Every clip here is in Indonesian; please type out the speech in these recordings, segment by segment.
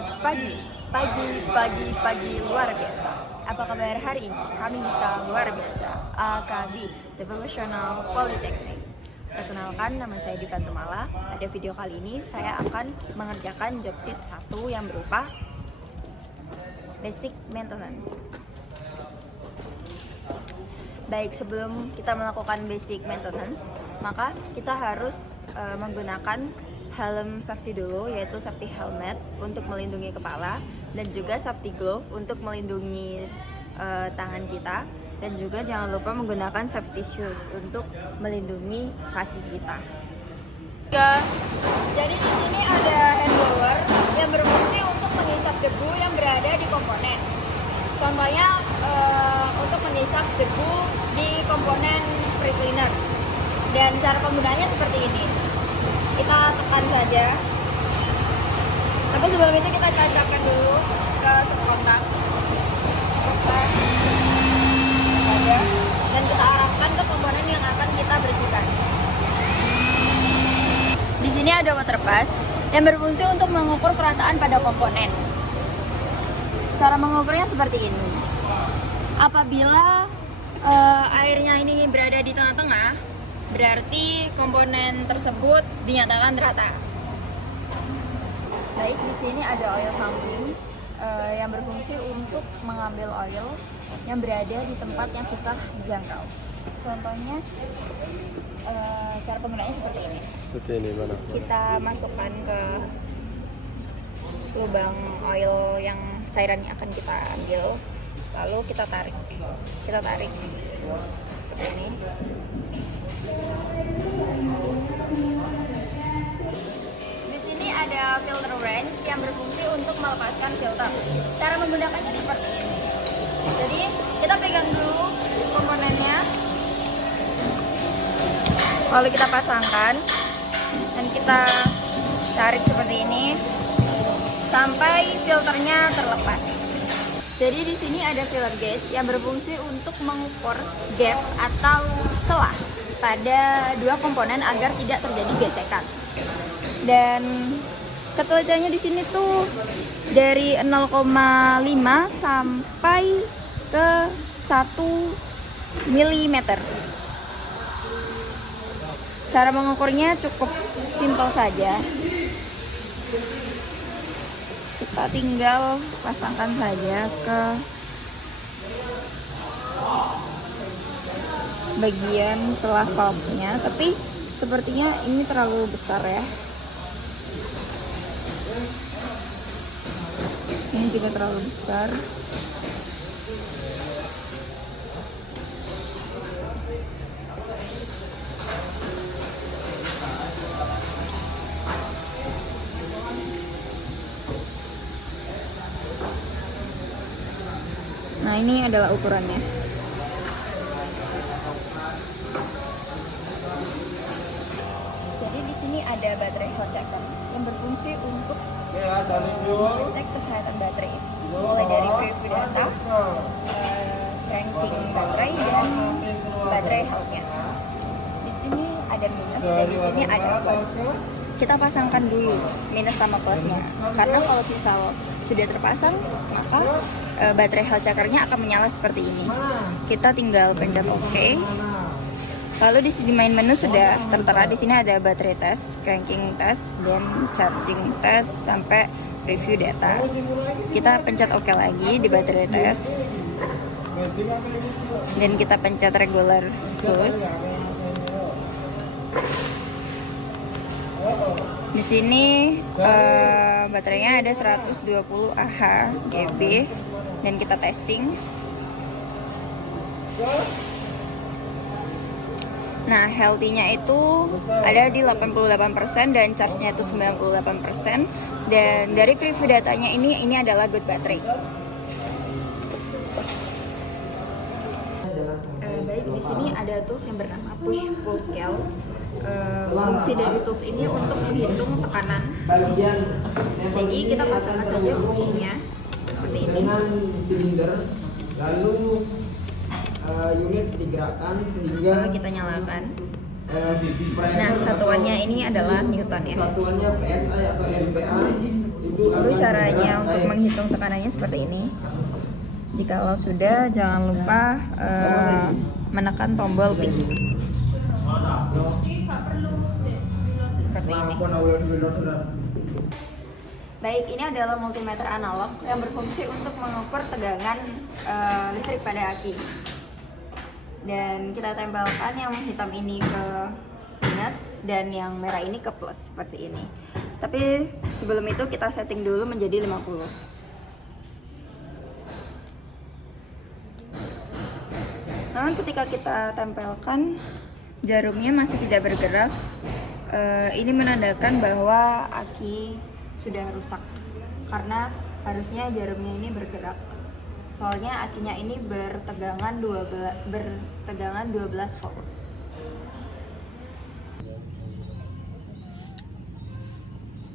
Selamat pagi luar biasa. Apa kabar hari ini? Kami bisa luar biasa. AKB, The Professional Polytechnic. Perkenalkan, nama saya Diva Dermala. Pada video kali ini saya akan mengerjakan job sheet 1 yang berupa basic maintenance. Baik, sebelum kita melakukan basic maintenance, maka kita harus menggunakan helm safety dulu, yaitu safety helmet untuk melindungi kepala, dan juga safety glove untuk melindungi tangan kita, dan juga jangan lupa menggunakan safety shoes untuk melindungi kaki kita. Jadi di sini ada hand blower yang berfungsi untuk menghisap debu yang berada di komponen. Contohnya untuk menghisap debu di komponen free cleaner. Dan cara penggunaannya seperti ini. Kita tekan saja. Tapi sebelum itu kita tancapkan dulu ke satu kontak. Saja. Dan kita arahkan ke komponen yang akan kita bersihkan. Di sini ada water pass yang berfungsi untuk mengukur kerataan pada komponen. Cara mengukurnya seperti ini. Apabila airnya ini berada di tengah-tengah, berarti komponen tersebut dinyatakan rata. Baik, di sini ada oil sampling yang berfungsi untuk mengambil oil yang berada di tempat yang susah dijangkau. Contohnya, cara penggunaannya seperti ini. Seperti ini mana? Kita masukkan ke lubang oil yang cairan yang akan kita ambil, lalu kita tarik seperti ini. Di sini ada filter wrench yang berfungsi untuk melepaskan filter. Cara menggunakannya seperti ini. Jadi kita pegang dulu komponennya, lalu kita pasangkan dan kita tarik seperti ini sampai filternya terlepas. Jadi di sini ada filler gauge yang berfungsi untuk mengukur gap atau celah pada dua komponen agar tidak terjadi gesekan. Dan ketelitiannya di sini tuh dari 0,5 sampai ke 1 mm. Cara mengukurnya cukup simpel saja. Kita tinggal pasangkan saja ke bagian celah valve-nya, tapi sepertinya ini terlalu besar ya. Ini juga terlalu besar. Nah, ini adalah ukurannya. Jadi di sini ada baterai health checker yang berfungsi untuk mengecek kesehatan baterai, mulai dari preview data, ranking baterai, dan baterai health-nya. Di sini ada minus dan di sini ada plus. Kita pasangkan dulu minus sama plusnya, karena kalau misal sudah terpasang, maka baterai health checker-nya akan menyala seperti ini. Kita tinggal pencet OK. Lalu di sini main menu sudah tertera. Di sini ada baterai test, cranking test, dan charging test sampai review data. Kita pencet OK lagi di baterai test, dan kita pencet regular fluid. Di sini baterainya ada 120 Ah GB, dan kita testing. Nah, healthy-nya itu ada di 88% dan charge-nya itu 98%. Dan dari preview datanya ini adalah good battery. Baik, di sini ada tools yang bernama push pull scale. Fungsi dari tools ini untuk menghitung tekanan. Jadi kita pasangkan saja push-nya seperti ini. Dengan silinder, lalu unit digerakkan sehingga Lalu kita nyalakan. Nah, satuannya ini adalah Newton ya. Satuannya PSI atau RPA itu Lalu caranya untuk menghitung tekanannya seperti ini. Jikalau sudah, jangan lupa menekan tombol pik. Seperti ini. Baik, ini adalah multimeter analog yang berfungsi untuk mengukur tegangan listrik pada aki. Dan kita tempelkan yang hitam ini ke minus dan yang merah ini ke plus seperti ini. Tapi sebelum itu kita setting dulu menjadi 50. Namun ketika kita tempelkan jarumnya masih tidak bergerak, ini menandakan bahwa aki sudah rusak karena harusnya jarumnya ini bergerak. Soalnya akinya ini bertegangan 12 volt.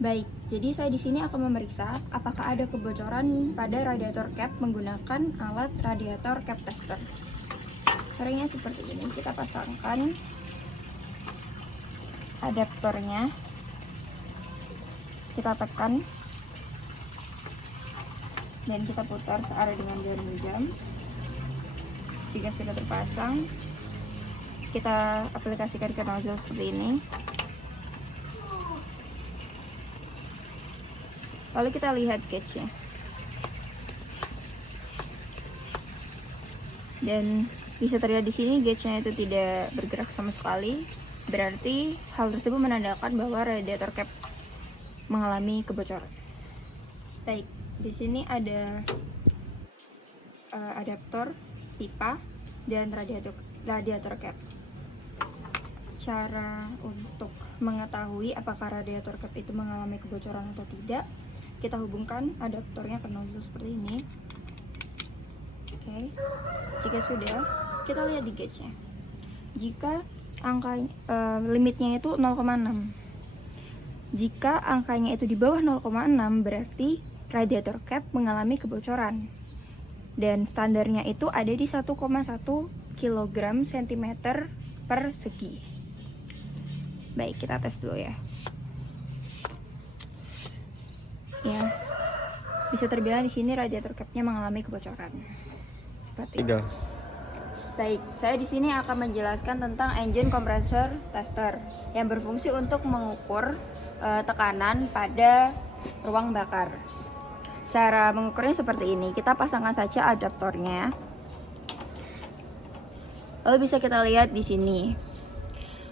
Baik, jadi saya di sini akan memeriksa apakah ada kebocoran pada radiator cap menggunakan alat radiator cap tester. Caranya seperti ini, kita pasangkan adaptornya, kita tekan dan kita putar searah dengan jarum jam. Jika sudah terpasang, kita aplikasikan ke nozzle seperti ini. Lalu kita lihat gauge-nya. Dan bisa terlihat di sini gauge-nya itu tidak bergerak sama sekali. Berarti hal tersebut menandakan bahwa radiator cap mengalami kebocoran. Baik, di sini ada adaptor, pipa, dan radiator cap. Cara untuk mengetahui apakah radiator cap itu mengalami kebocoran atau tidak, kita hubungkan adaptornya ke nozzle seperti ini. Oke, jika sudah, kita lihat di gauge-nya. Jika angka limitnya itu 0,6. Jika angkanya itu di bawah 0,6 berarti radiator cap mengalami kebocoran. Dan standarnya itu ada di 1,1 kg cm per segi. Baik, kita tes dulu ya. Ya, bisa terbilang di sini radiator capnya mengalami kebocoran. Seperti itu. Baik, saya di sini akan menjelaskan tentang engine compressor tester yang berfungsi untuk mengukur tekanan pada ruang bakar. Cara mengukurnya seperti ini, kita pasangkan saja adaptornya. Lalu bisa kita lihat di sini.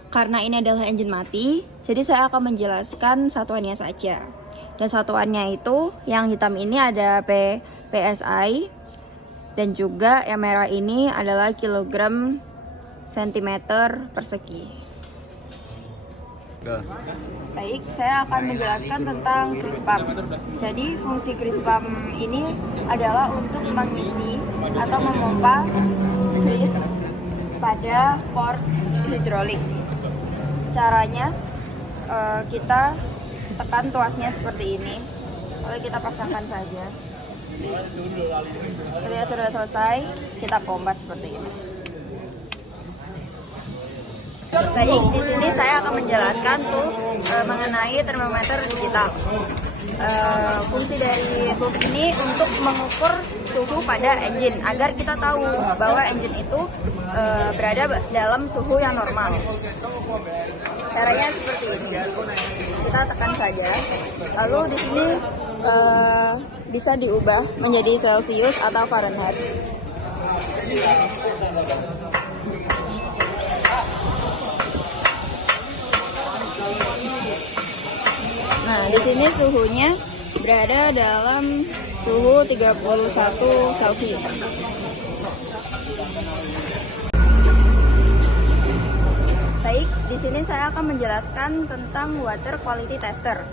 Karena ini adalah engine mati, jadi saya akan menjelaskan satuannya saja. Dan satuannya itu yang hitam ini ada PSI dan juga yang merah ini adalah kilogram sentimeter persegi. Baik, saya akan menjelaskan tentang grease pump. Jadi fungsi grease pump ini adalah untuk mengisi atau memompa grease pada port hidrolik. Caranya kita tekan tuasnya seperti ini, lalu kita pasangkan saja. Ketika sudah selesai, kita pompa seperti ini. Baik, di sini saya akan menjelaskan tools mengenai termometer digital. Fungsi dari tools ini untuk mengukur suhu pada engine agar kita tahu bahwa engine itu berada dalam suhu yang normal. Caranya seperti ini. Kita tekan saja. Lalu di sini bisa diubah menjadi Celsius atau Fahrenheit. Nah, di sini suhunya berada dalam suhu 31 Celcius. Baik, di sini saya akan menjelaskan tentang water quality tester.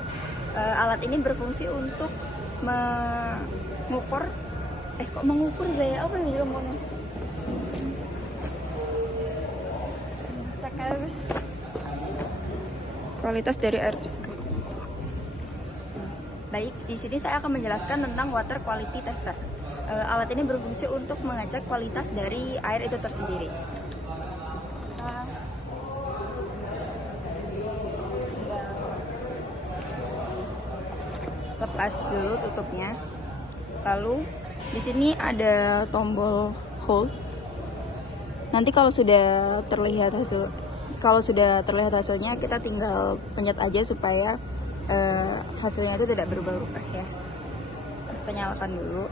Alat ini berfungsi untuk mengukur saya apa yang juga mau cek harus kualitas dari air tersebut. Baik, di sini saya akan menjelaskan tentang water quality tester. Alat ini berfungsi untuk mengecek kualitas dari air itu tersendiri. lepas dulu tutupnya. Lalu di sini ada tombol hold. Nanti kalau sudah terlihat hasilnya, kita tinggal pencet aja supaya hasilnya itu tidak berubah-ubah ya. Kita nyalakan dulu.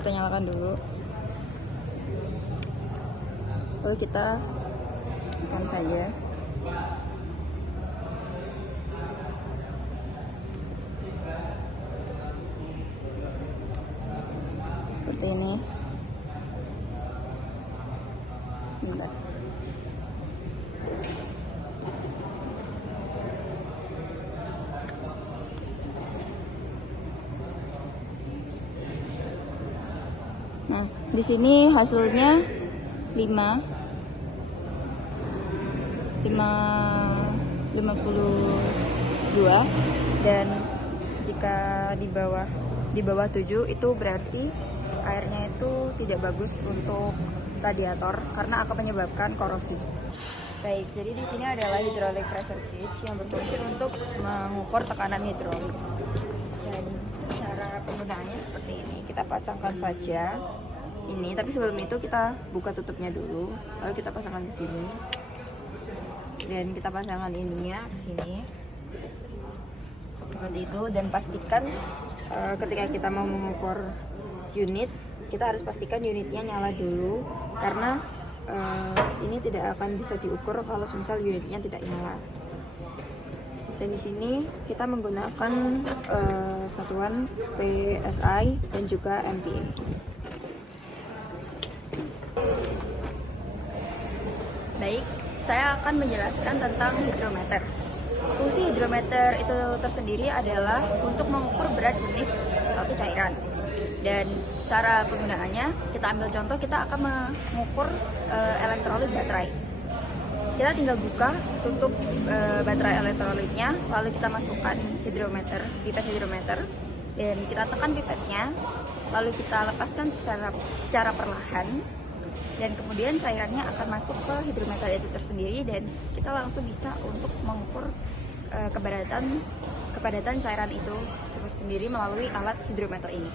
Kita nyalakan dulu. Lalu kita masukkan saja. Seperti ini. Sebentar. Nah, di sini hasilnya 52, dan jika di bawah 7 itu berarti airnya itu tidak bagus untuk radiator karena akan menyebabkan korosi. Baik, jadi di sini adalah hydraulic pressure gauge yang berfungsi untuk mengukur tekanan hidrolik. Dan cara penggunaannya seperti ini. Kita pasangkan saja ini, tapi sebelum itu kita buka tutupnya dulu. Lalu kita pasangkan ke sini. Dan kita pasangkan ininya ke sini. Seperti itu, dan pastikan ketika kita mau mengukur unit, kita harus pastikan unitnya nyala dulu karena ini tidak akan bisa diukur kalau misal unitnya tidak nyala. Dan di sini kita menggunakan satuan PSI dan juga MPa. Baik, saya akan menjelaskan tentang hidrometer. Fungsi hidrometer itu tersendiri adalah untuk mengukur berat jenis suatu cairan. Dan cara penggunaannya, kita ambil contoh, kita akan mengukur elektrolit baterai. Kita tinggal buka, tutup baterai elektrolitnya, lalu kita masukkan pipet hidrometer, dan kita tekan pipetnya, lalu kita lepaskan secara perlahan, dan kemudian cairannya akan masuk ke hidrometer itu tersendiri, dan kita langsung bisa untuk mengukur kepadatan cairan itu sendiri melalui alat hidrometer ini.